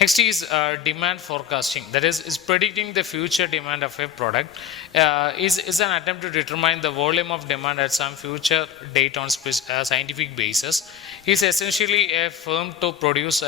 Next is demand forecasting. That is predicting the future demand of a product. Is an attempt to determine the volume of demand at some future date on scientific basis. Is essentially a firm to produce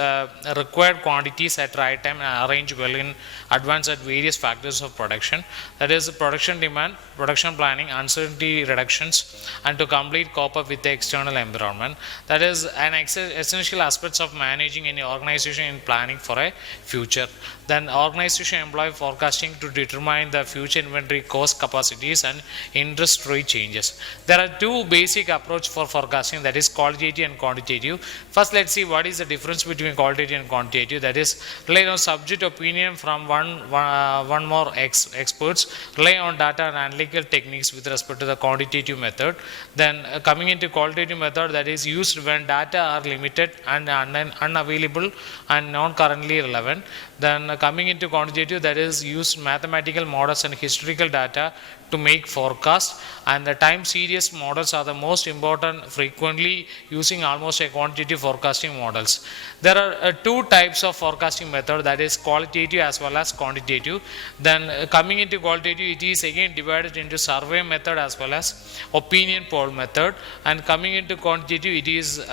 required quantities at right time and arrange well in advance at various factors of production. That is production demand, production planning, uncertainty reductions, and to complete cope up with the external environment. That is an essential aspects of managing any organization in planning for a future. Then organization employ forecasting to determine the future inventory cost capacities and industry changes. There are two basic approach for forecasting, that is qualitative and quantitative. First, let's see what is the difference between qualitative and quantitative. That is rely on subject opinion from one more experts, rely on data and analytical techniques with respect to the quantitative method. Then coming into qualitative method, that is used when data are limited and unavailable and non currently relevant. Then coming into quantitative, that is used mathematical models and historical data to make forecast, and the time series models are the most important, frequently using almost a quantitative forecasting models. There are two types of forecasting method, that is qualitative as well as quantitative. Then coming into qualitative, it is again divided into survey method as well as opinion poll method, and coming into quantitative, it is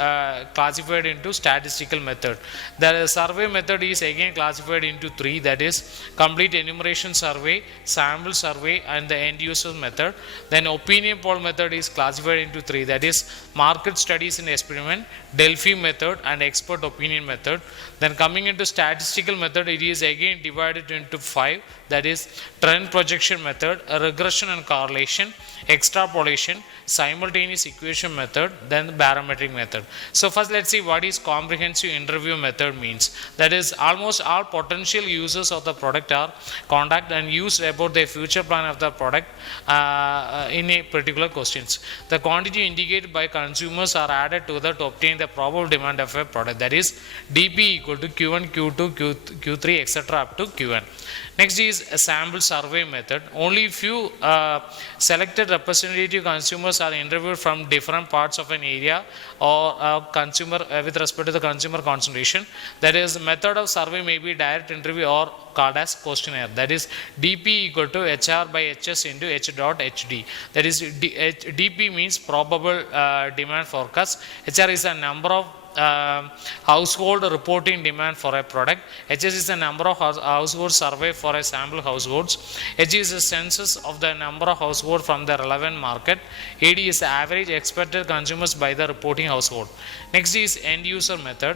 classified into statistical method. The survey method is again classified into three, that is complete enumeration survey, sample survey, and the end user method. Then opinion poll method is classified into three, that is market studies and experiment, Delphi method, and expert opinion method. Then coming into statistical method, it is again divided into five, that is trend projection method, regression and correlation, extrapolation, simultaneous equation method, then barometric method. So first let's see what is comprehensive interview method means. That is almost all potential users of the product are contact and used about the future plan of the product in a particular questions. The quantity indicated by consumers are added together to obtain the probable demand of a product. That is dP equal to Q1, Q2, Q3 etc. up to Qn. Next is a sample survey method. Only few selected representative consumers are interviewed from different parts of an area or consumer with respect to the consumer concentration. That is, the method of survey may be direct interview or called as questionnaire. That is dP equal to HR by HS into H dot HD. That is dP means probable demand forecast. HR is a number of household reporting demand for a product. HS is the number of household survey for a sample households. H is the census of the number of household from the relevant market. AD is the average expected consumers by the reporting household. Next is end user method.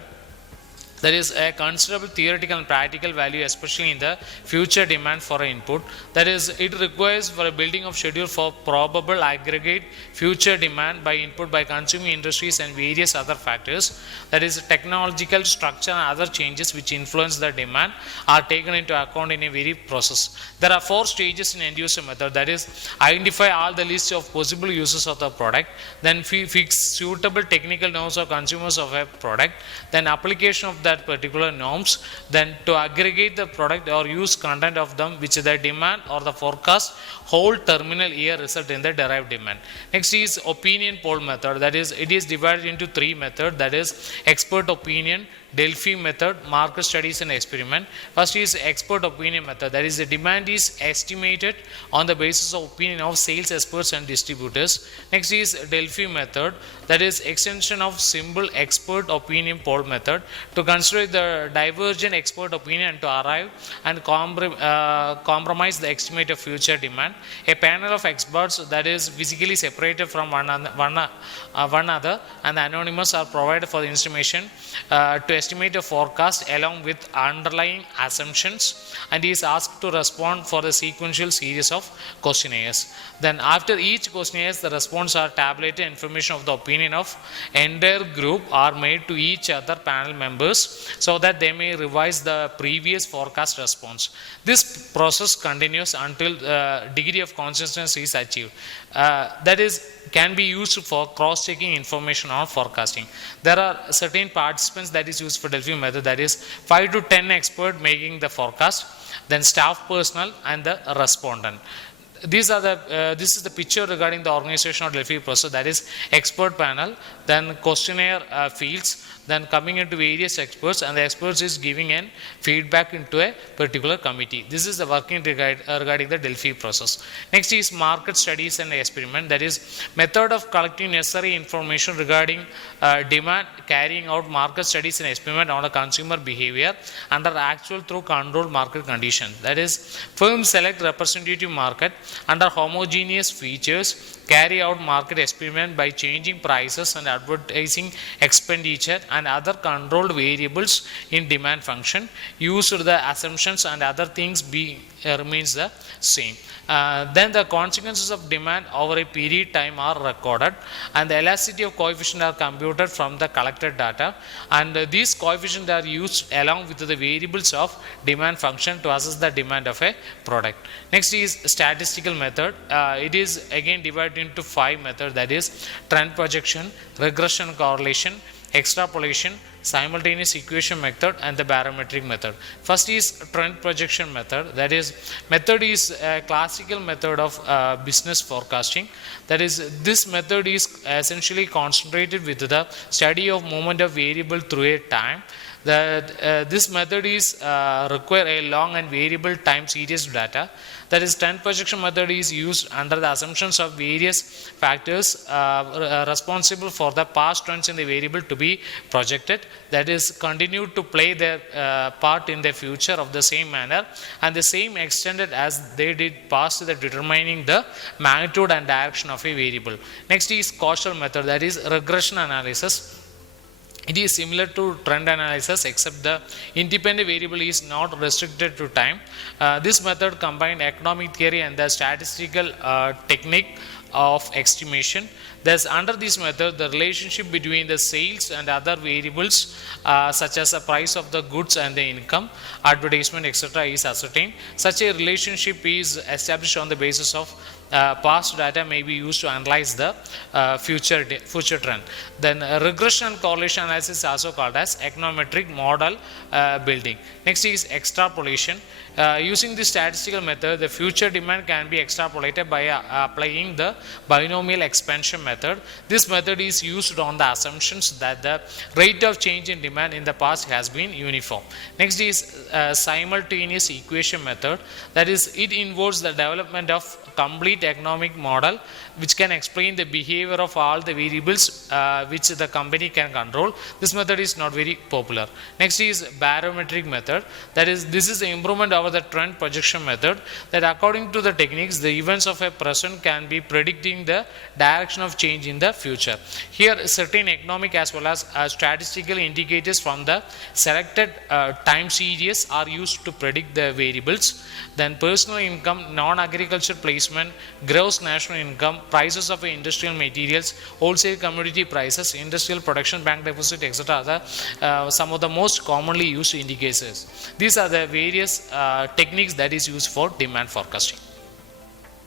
There is a considerable theoretical and practical value, especially in the future demand for an input. That is, it requires for a building of schedule for probable aggregate future demand by input by consuming industries and various other factors. That is, technological structure and other changes which influence the demand are taken into account in a very process. There are four stages in end user method. That is, identify all the list of possible uses of the product, then fix suitable technical norms of consumers of a product, then application of that particular norms, then to aggregate the product or use content of them which the demand or the forecast whole terminal year result in the derived demand. Next is opinion poll method. That is, it is divided into three methods, that is expert opinion, Delphi method, market studies and experiment. First is expert opinion method. That is, the demand is estimated on the basis of opinion of sales experts and distributors. Next is Delphi method. That is extension of simple expert opinion poll method to consider the divergent expert opinion to arrive and compromise the estimate of future demand. A panel of experts that is physically separated from one another and the anonymous are provided for the information to estimate a forecast along with underlying assumptions, and he is asked to respond for a sequential series of questionnaires. Then after each questionnaire, the response are tabulated information of the opinion of entire group are made to each other panel members so that they may revise the previous forecast response. This process continues until degree of consistency is achieved. That is, can be used for cross-checking information on forecasting. There are certain participants that is used for Delphi method, that is 5 to 10 expert making the forecast, then staff personnel and the respondent. These are the this is the picture regarding the organizational Delphi process, that is expert panel, then questionnaire fields, then coming into various experts, and the experts is giving an feedback into a particular committee. This is the working regarding the Delphi process. Next is market studies and experiment, that is method of collecting necessary information regarding demand, carrying out market studies and experiment on a consumer behavior under actual through controlled market conditions. That is, firms select representative market under homogeneous features, carry out market experiment by changing prices and advertising expenditure and other controlled variables in demand function, used the assumptions and other things remains the same. Then the consequences of demand over a period time are recorded, and the elasticity of coefficient are computed from the collected data, and these coefficients are used along with the variables of demand function to assess the demand of a product. Next is statistical method. It is again divided into 5 methods, that is trend projection, regression correlation, extrapolation, simultaneous equation method, and the barometric method. First is trend projection method. That is, method is a classical method of business forecasting. That is, this method is essentially concentrated with the study of movement of variable through a time. That this method is require a long and variable time series data. That is, trend projection method is used under the assumptions of various factors responsible for the past trends in the variable to be projected, that is continue to play their part in the future of the same manner and the same extended as they did past, the determining the magnitude and direction of a variable. Next is causal method, that is regression analysis. It is similar to trend analysis, except the independent variable is not restricted to time. This method combines economic theory and the statistical technique of estimation. Thus, under this method, the relationship between the sales and other variables such as the price of the goods and the income, advertisement, etc. is ascertained. Such a relationship is established on the basis of past data may be used to analyze the future trend. Then regression and correlation analysis is also called as econometric model building. Next is extrapolation. Using this statistical method, the future demand can be extrapolated by applying the binomial expansion method. This method is used on the assumptions that the rate of change in demand in the past has been uniform. Next is simultaneous equation method. That is, it involves the development of complete economic model which can explain the behavior of all the variables which the company can control. This method is not very popular. Next is barometric method. That is, this is the improvement over the trend projection method, that according to the techniques, the events of a present can be predicting the direction of change in the future. Here certain economic as well as statistical indicators from the selected time series are used to predict the variables. Then personal income, non-agriculture placement, gross national income, prices of industrial materials, wholesale commodity prices, industrial production, bank deposit, etc. are some of the most commonly used indicators. These are the various techniques that is used for demand forecasting.